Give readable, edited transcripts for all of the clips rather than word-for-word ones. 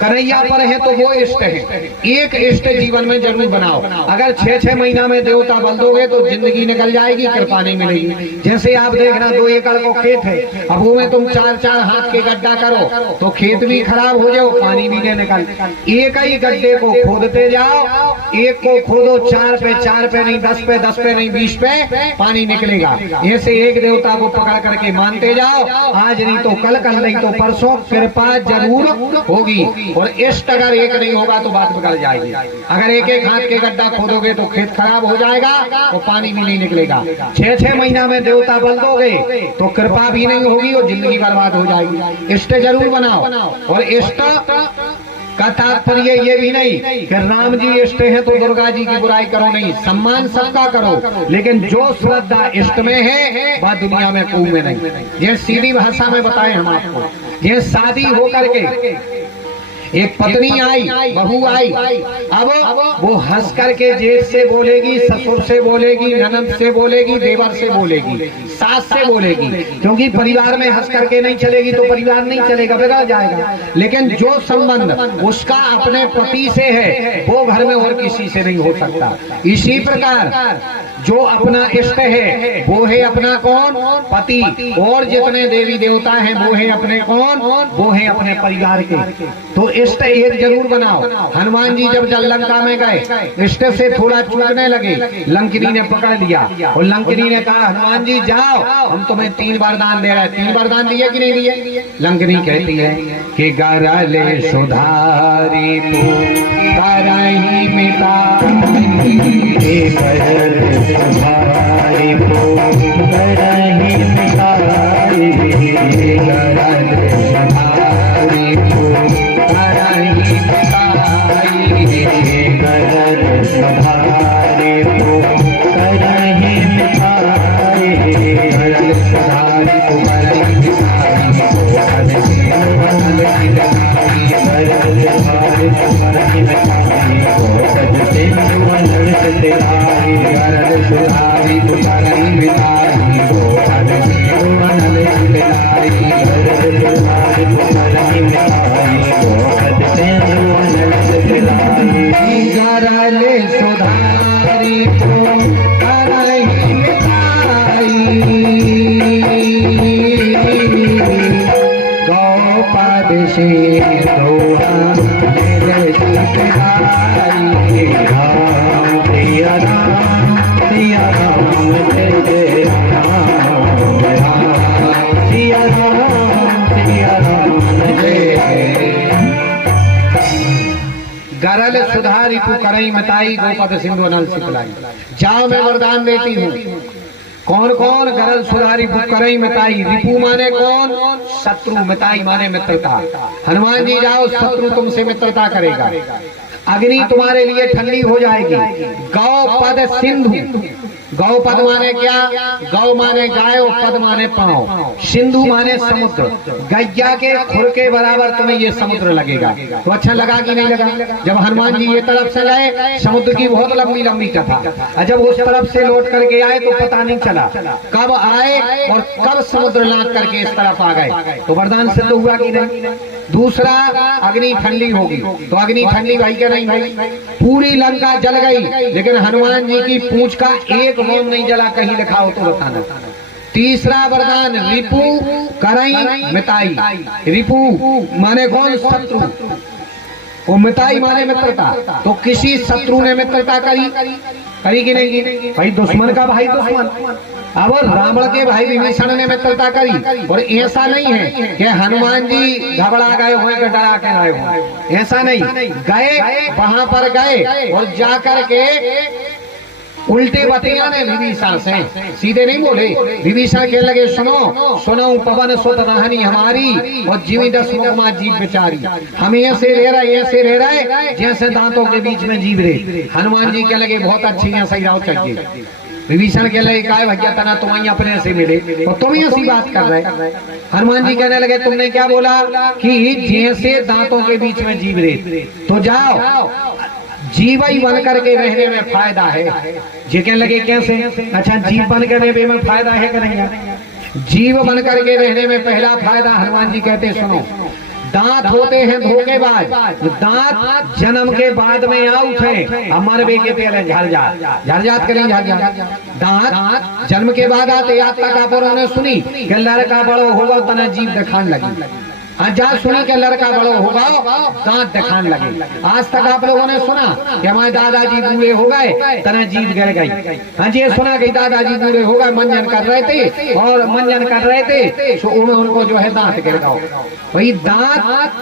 कन्हैया पर है तो वो इष्ट है। एक इष्ट जीवन में जरूर बनाओ। अगर 6-6 महीना में देवता बल दोगे तो जिंदगी निकल जाएगी, कृपा नहीं मिलेगी। जैसे आप देखना 2 एकड़ को खेत है, अब वो में तुम 4-4 हाथ के गड्ढा करो तो खेत भी खराब हो जाओ, पानी भी नहीं निकल। एक ही गड्ढे को खोदते जाओ, एक को खोदो 4 पे नहीं, 10 पे नहीं, 20 पे पानी निकलेगा। ऐसे एक देवता को पकड़ करके मानते जाओ, आज नहीं तो कल नहीं तो परसों कृपा जरूर होगी। और इष्ट अगर एक नहीं होगा तो बात बिगड़ जाएगी। अगर एक हाथ के गड्ढा खोदोगे तो खेत खराब हो जाएगा और पानी भी नहीं निकलेगा। 6-6 महीना में देवता बल दोगे तो कृपा भी नहीं होगी और जिंदगी बर्बाद हो जाएगी। इष्ट जरूर बनाओ। और इष्ट का तात्पर्य ये भी नहीं कि राम जी इष्ट हैं तो दुर्गा जी की बुराई करो, नहीं, सम्मान सबका करो, लेकिन जो श्रद्धा इष्ट में है वह दुनिया में कोई में नहीं। ये सीधी भाषा में बताएं हम आपको। ये शादी होकर के एक पत्नी आई, बहू आई, अब वो हंस करके जेठ से बोलेगी, ससुर से बोलेगी, ननद से बोलेगी, देवर से बोलेगी, सास से बोलेगी, क्योंकि परिवार में हंस करके नहीं चलेगी तो परिवार नहीं चलेगा, बिगड़ जाएगा। लेकिन जो संबंध उसका अपने पति से है वो घर में और किसी से नहीं हो सकता। इसी प्रकार जो अपना इष्ट है वो है अपना कौन? पति। और जितने देवी देवता हैं वो है अपने कौन? वो है अपने परिवार के। तो इष्ट एक जरूर बनाओ। हनुमान जी जब लंका में गए, इष्ट से थोड़ा चूकने लगे, लंकिनी ने पकड़ लिया और लंकिनी ने कहा हनुमान जी जाओ, हम तुम्हें 3 वरदान दे रहे हैं। 3 वरदान दिए कि नहीं दिए? लंकिनी कहती है कि गरले सुधारी करही मिताई, सुधारी करही मिताई, गरले सुधारी गरल सुधा रिपु करई मिताई, गोपद सिंधु नल सिखलाई। जाओ मैं वरदान देती हूँ। कौन कौन? गरल सुधा रिपु करई मिताई। रिपु माने कौन? शत्रु, मिताई माने मित्रता। हनुमान जी जाओ, शत्रु तुमसे मित्रता करेगा, अग्नि तुम्हारे लिए ठंडी हो जाएगी। गौ पद सिंधु, गौ पद माने क्या? गौ माने गाय और पद माने पांव, सिंधु माने समुद्र। गैया के खुर के बराबर तुम्हें ये समुद्र लगेगा। तो अच्छा लगा कि नहीं लगा? जब हनुमान जी ये तरफ से गए, समुद्र की बहुत लंबी लंबी कथा, और जब उस तरफ से लौट करके आए तो पता नहीं चला कब आए और कब समुद्र लांघ करके इस तरफ आ गए। तो वरदान सिद्ध हुआ कि नहीं? दूसरा, अग्नि ठंडी होगी। तो अग्नि ठंडी भाई क्या नहीं भाई? पूरी लंका जल गई, लेकिन हनुमान जी की पूंछ का एक मोम नहीं जला। कहीं लिखा हो तो बताना। तीसरा वरदान, रिपु करई मिताई। रिपु माने कौन? शत्रु, और मिताई माने मित्रता। तो किसी शत्रु ने मित्रता करी कि नहीं? भाई दुश्मन का भाई दुश्मन। अब रावण के भाई विभीषण ने मित्रता करी। और ऐसा नहीं है कि हनुमान जी घबरा गए हो, डरा के आए हो, ऐसा नहीं। गए, वहां पर गए और जाकर के उल्टे बतिया ने विभीषण से, सीधे नहीं बोले। विभीषण के लगे सुनो सुनो पवन सुत रहनी हमारी, और जीवी 10 मुखमा जीव बेचारी। हम ऐसे रह रहे जैसे दांतों के बीच में जीव रहे। हनुमान जी के लगे बहुत अच्छी है, सही राव चाहिए। विभीषण के लगे काय भैया तना तुम अपने से मिले और तुम ऐसी बात कर रहे। हनुमान जी कहने लगे तुमने क्या बोला कि जैसे दांतों के बीच में जीव रहे, तो जाओ जीवई बन करके रहने में फायदा है। जी कहने लगे कैसे? अच्छा, जीव बन के रहने में फायदा है कि नहीं? जीव बन करके रहने में पहला फायदा, हनुमान जी कहते सुनो, दांत होते हैं धोखेबाज। दांत जन्म के बाद में आउट है, अब मरबे के पहले झरझात करें झरझात। दांत जन्म के बाद आते, आज तक आप ने सुनी कि लड़का बड़ो होगा तना जीव दिखाने लगी। जा सुनी के लड़का बड़ो होगा दांत दिखाने लगे। आज तक आप लोगों ने सुना कि हमारे दादाजी बूढ़े हो गए तना जीभ गिर गई। हाँ जी सुना कि दादाजी बूढ़े हो गए, मंजन कर रहे थे और मंजन कर रहे थे तो उनको जो है दांत गिर गए। वही दांत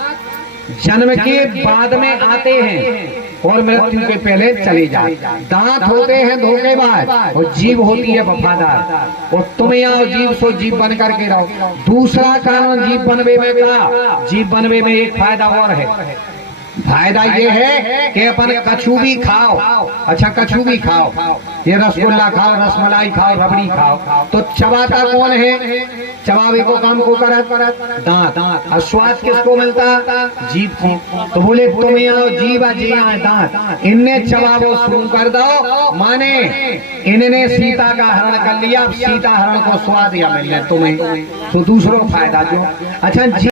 जन्म के बाद में आते हैं और मृत्यु के पहले चले जाते। दांत होते हैं धोखेबाज और जीभ होती है वफादार। और तुम यहाँ जीभ सो जीभ बन करके रहो। दूसरा कारण जीभ बनवे में का, जीभ बनवे में एक फायदा और है। फायदा ये है कि अपन कछु भी खाओ, अच्छा कछु भी खाओ, ये रसगुल्ला खाओ, रसमलाई खाओ, रबड़ी खाओ, तो चबाता कौन है? चबावे को काम को करत दांत। और स्वाद किसको मिलता? जीभ को। तो बोले तुम यहाँ जीभ जी यहाँ दांत, इनने चबावो शुरू कर दो, माने इन्होंने सीता का हरण कर लिया, अब सीता हरण को स्वाद या मिलने तुम्हें। तो दूसरों फायदा जो अच्छा